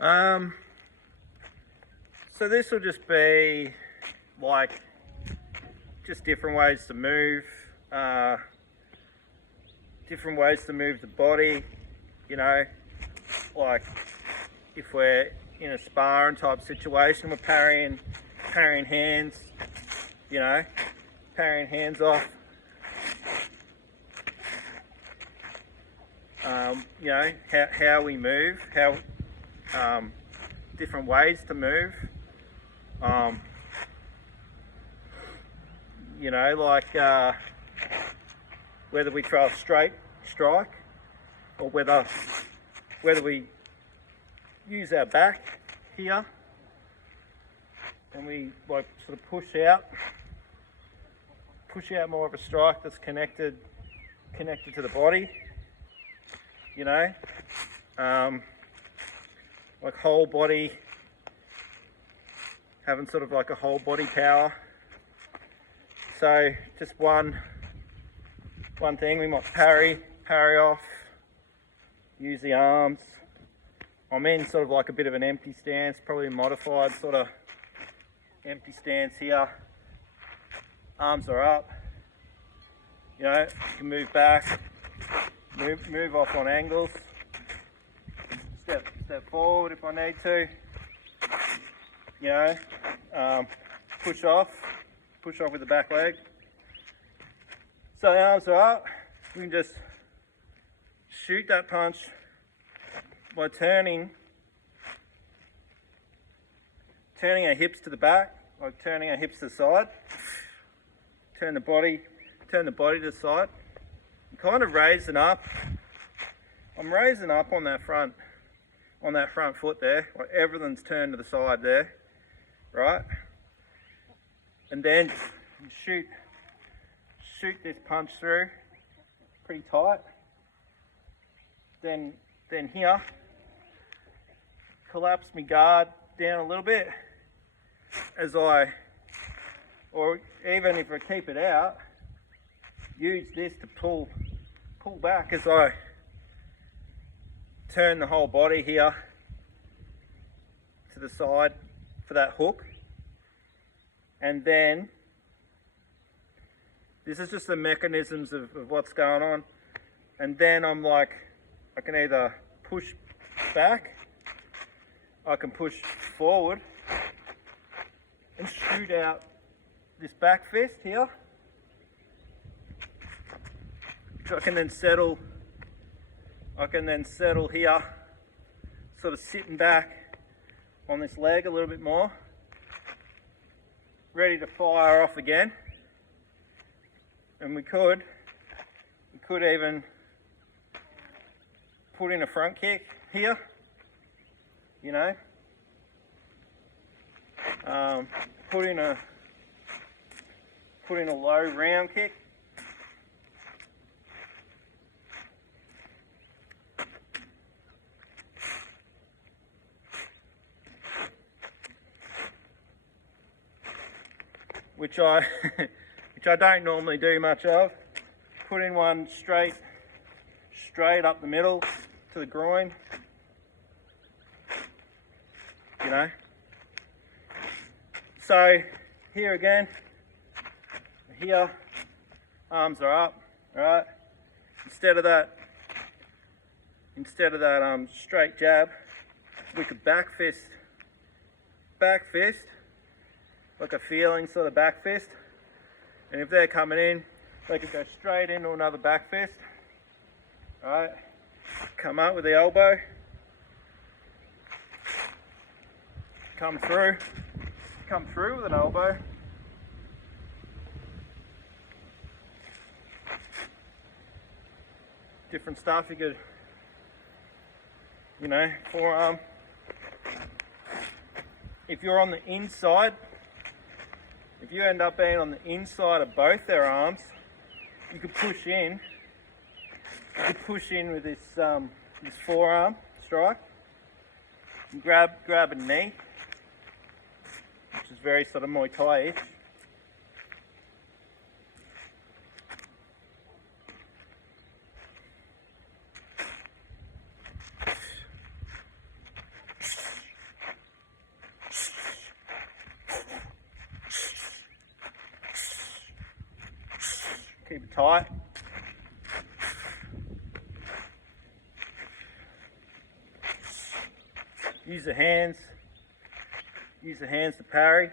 Um, so this will just be like just different ways to move, the body, you know, like if we're in a sparring type situation, we're parrying hands, you know, parrying hands off. You know, how we move, different ways to move. You know, like whether we throw a straight strike or whether we use our back here and we like sort of push out more of a strike that's connected to the body, you know, like whole body, having sort of like a whole body power. So just one thing, we might parry off, use the arms. I'm in sort of like a bit of an empty stance, probably a modified sort of empty stance here. Arms are up, you know, you can move back, move off on angles, step forward if I need to, you know, push off with the back leg. So the arms are up, we can just shoot that punch by turning our hips to the back, like turning our hips to the side. Turn the body to the side. I'm kind of raising up. I'm raising up on that front foot there. Like everything's turned to the side there, right? And then shoot this punch through pretty tight. Then here, collapse my guard down a little bit or even if I keep it out, use this to pull back as I turn the whole body here to the side for that hook. And then this is just the mechanisms of what's going on. And then I'm like, I can either push back, I can push forward and shoot out this back fist here, which I can then settle here, sort of sitting back on this leg a little bit more, ready to fire off again. And we could even put in a front kick here, you know, put in a low round kick. Which I don't normally do much of. Put in one straight up the middle to the groin, you know. So here again, here, arms are up, right? Instead of that straight jab, we could back fist, like a feeling sort of back fist. And if they're coming in, they could go straight into another back fist. Alright, come up with the elbow, come through with an elbow. Different stuff you could, you know, forearm. If you're on the inside, if you end up being on the inside of both their arms, you could push in. You could push in with this this forearm strike. And grab a knee, which is very sort of Muay Thai-ish. Keep it tight. Use the hands. Use the hands to parry.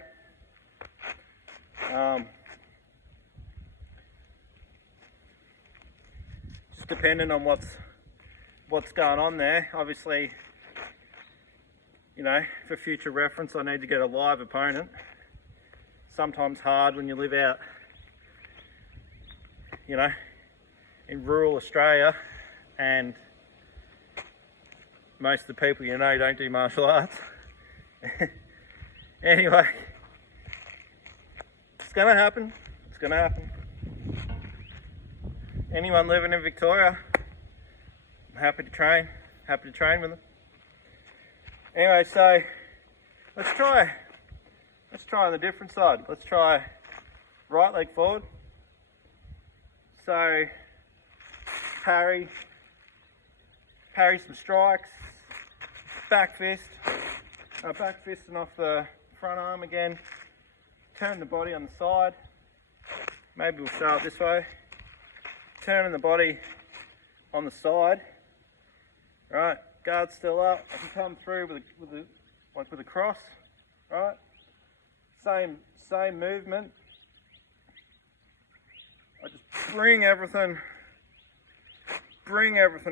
Just depending on what's going on there. Obviously, you know, for future reference, I need to get a live opponent. Sometimes hard when you live out, you know, in rural Australia, and most of the people you know don't do martial arts. Anyway, it's gonna happen. It's gonna happen. Anyone living in Victoria, I'm happy to train with them. Anyway, so let's try on the different side. Let's try right leg forward. So parry some strikes, back fist, back fisting off the front arm again, turn the body on the side. Maybe we'll show it this way. Turning the body on the side. Right, guard still up. I can come through with a cross. Right, same movement. I just bring everything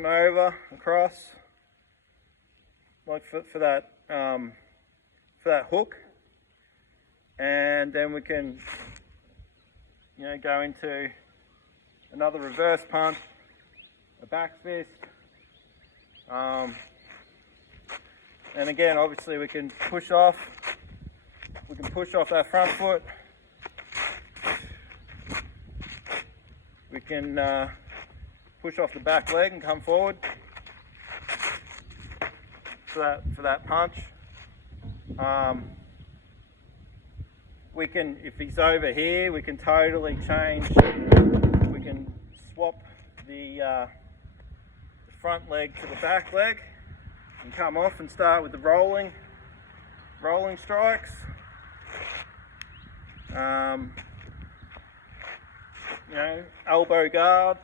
over across, like for that hook, and then we can, you know, go into another reverse punch, a back fist, and again, obviously we can push off that front foot. We can push off the back leg and come forward for that punch. We can, if he's over here, we can totally change. We can swap the front leg to the back leg and come off and start with the rolling strikes. You know, elbow guard.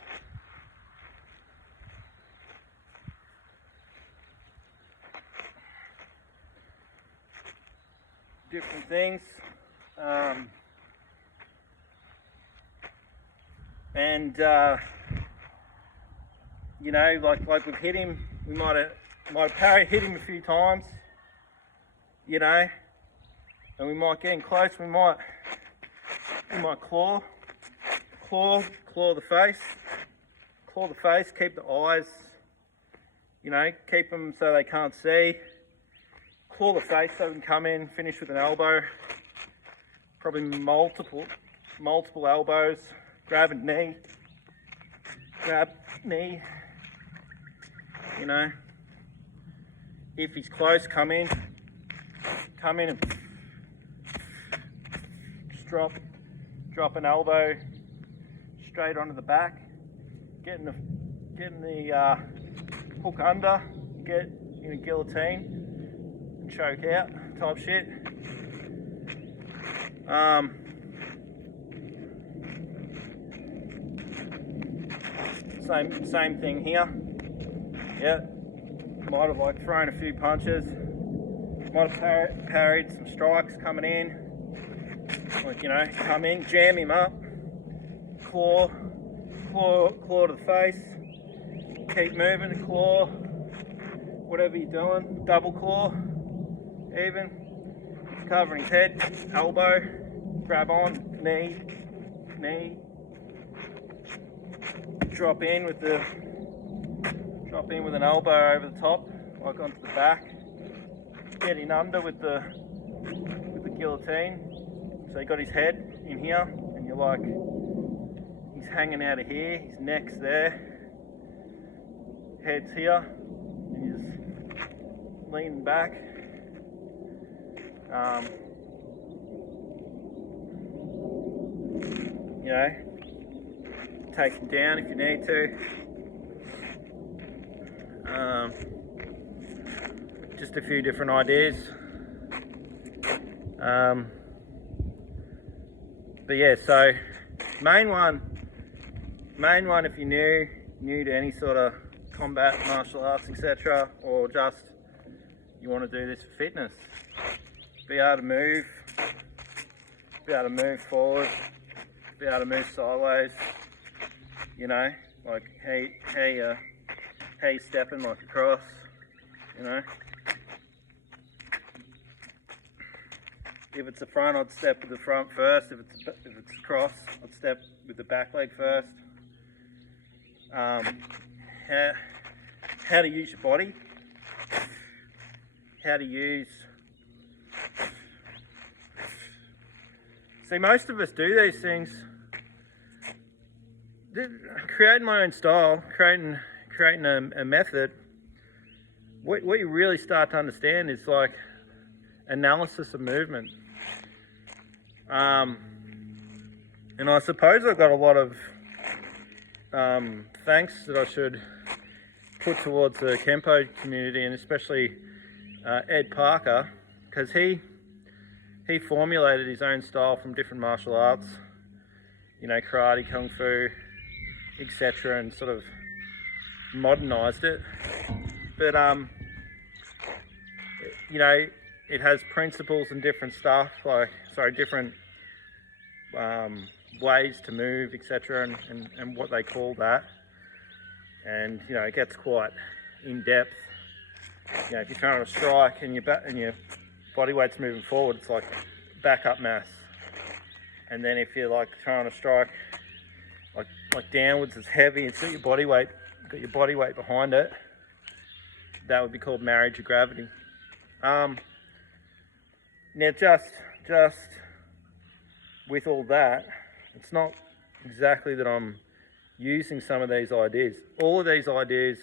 Different things. You know, like we've hit him, we might have hit him a few times, you know, and we might get in close. We might claw the face, keep the eyes, you know, keep them so they can't see. Claw the face so we can come in, finish with an elbow, probably multiple elbows, grab knee, you know. If he's close, come in and just drop an elbow straight onto the back, getting the hook under, get in a guillotine, and choke out type shit. Same thing here. Yeah, might have like thrown a few punches, might have parried some strikes coming in, like, you know, come in, jam him up, claw to the face, keep moving, claw, whatever you're doing, double claw, even, covering his head, elbow, grab on, knee, drop in with an elbow over the top, like onto the back, get in under with the guillotine. So you got his head in here, and you're like, he's hanging out of here, his neck's there, head's here, and you're just leaning back. You know, take him down if you need to. Just a few different ideas. But yeah, so main one main one, if you're new to any sort of combat, martial arts, etc., or just you want to do this for fitness, be able to move forward, be able to move sideways, you know, like how you stepping, like across, you know. If it's the front, I'd step with the front first. If it's cross, I'd step with the back leg first. How to use your body. How to use. See, most of us do these things. Creating my own style, creating a method. What you really start to understand is like analysis of movement. And I suppose I've got a lot of thanks that I should put towards the Kempo community, and especially Ed Parker, because he formulated his own style from different martial arts, you know, karate, kung fu, etc., and sort of modernized it. But you know, it has principles and different stuff, different ways to move, etc., and what they call that. And you know, it gets quite in depth. You know, if you're trying to strike and your body weight's moving forward, it's like backup mass. And then if you're like trying to strike like downwards, it's heavy. It's got your body weight behind it. That would be called marriage of gravity. Now, just with all that, it's not exactly that I'm using some of these ideas. All of these ideas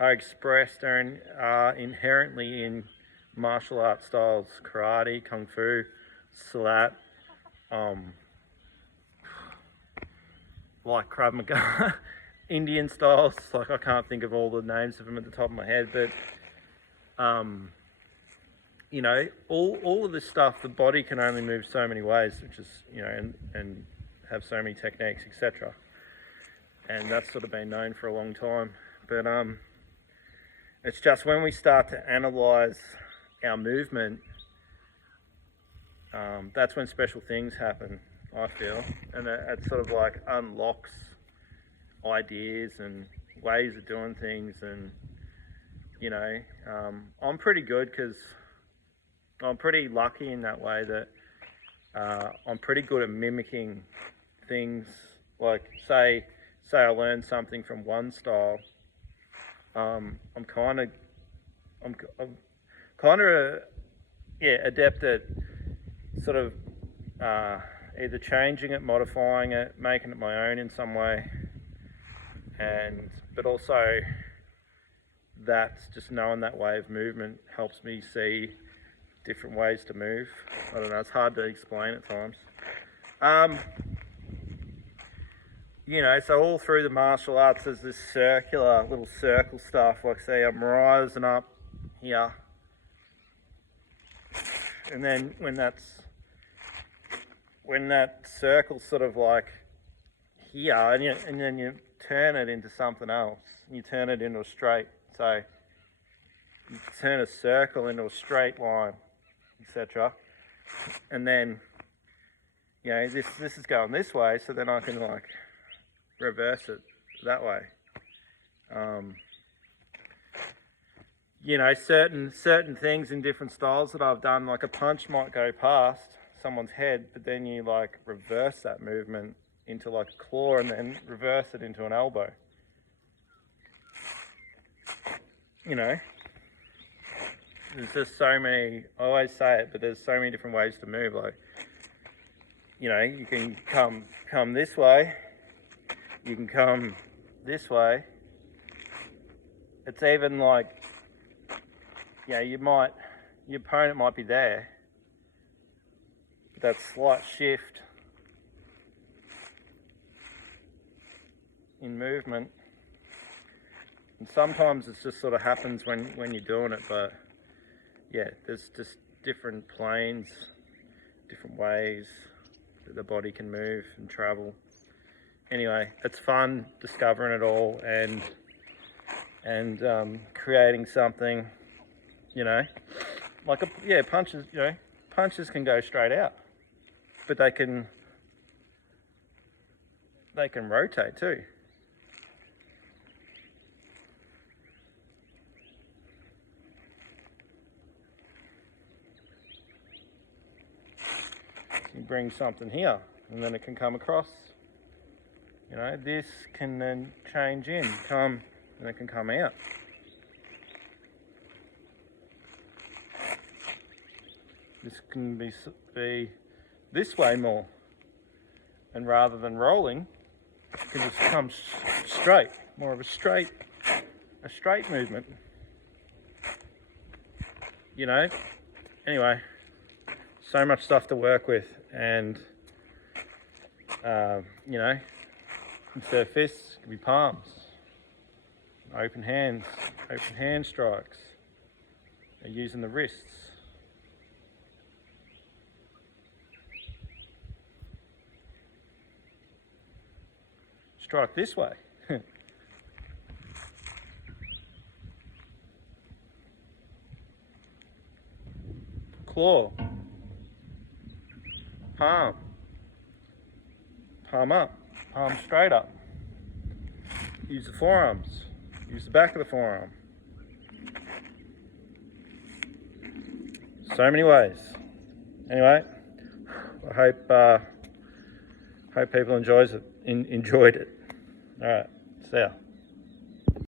are expressed are inherently in martial art styles: karate, kung fu, silat, like Krav Maga, Indian styles. Like, I can't think of all the names of them at the top of my head, but you know, all of this stuff, the body can only move so many ways, which is, you know, and have so many techniques, etc. And that's sort of been known for a long time. But it's just when we start to analyze our movement, that's when special things happen, I feel. And it sort of like unlocks ideas and ways of doing things. And, you know, I'm pretty good because I'm pretty lucky in that way that I'm pretty good at mimicking things. Like, say I learned something from one style, I'm kind of adept at sort of either changing it, modifying it, making it my own in some way, but also that's just knowing that way of movement helps me see different ways to move. I don't know, it's hard to explain at times. You know, so all through the martial arts there's this little circle stuff, like say I'm rising up here, and then when that circle's sort of like here, and then you turn it into something else, you turn it into a straight, so you turn a circle into a straight line, etc. And then, you know, this is going this way, so then I can like reverse it that way. You know, certain things in different styles that I've done, like a punch might go past someone's head, but then you like reverse that movement into like a claw and then reverse it into an elbow. You know, there's just so many, I always say it, but there's so many different ways to move. Like, you know, you can come this way, you can come this way. It's even like, you know, your opponent might be there. That slight shift in movement, and sometimes it just sort of happens when you're doing it, but yeah, there's just different planes, different ways that the body can move and travel. anyway, it's fun discovering it all and creating something, you know, like punches, you know, punches can go straight out, but they can rotate too. You bring something here and then it can come across, you know, this can then change in, come, and it can come out. This can be this way more, and rather than rolling, it can just come straight, more of a straight movement, you know. Anyway, so much stuff to work with, and you know, instead of fists, it can be palms, open hand strikes. They're using the wrists. Strike this way. Claw. Palm. Palm up. Palm straight up. Use the forearms. Use the back of the forearm. So many ways. Anyway, I hope people enjoyed it. All right, see ya.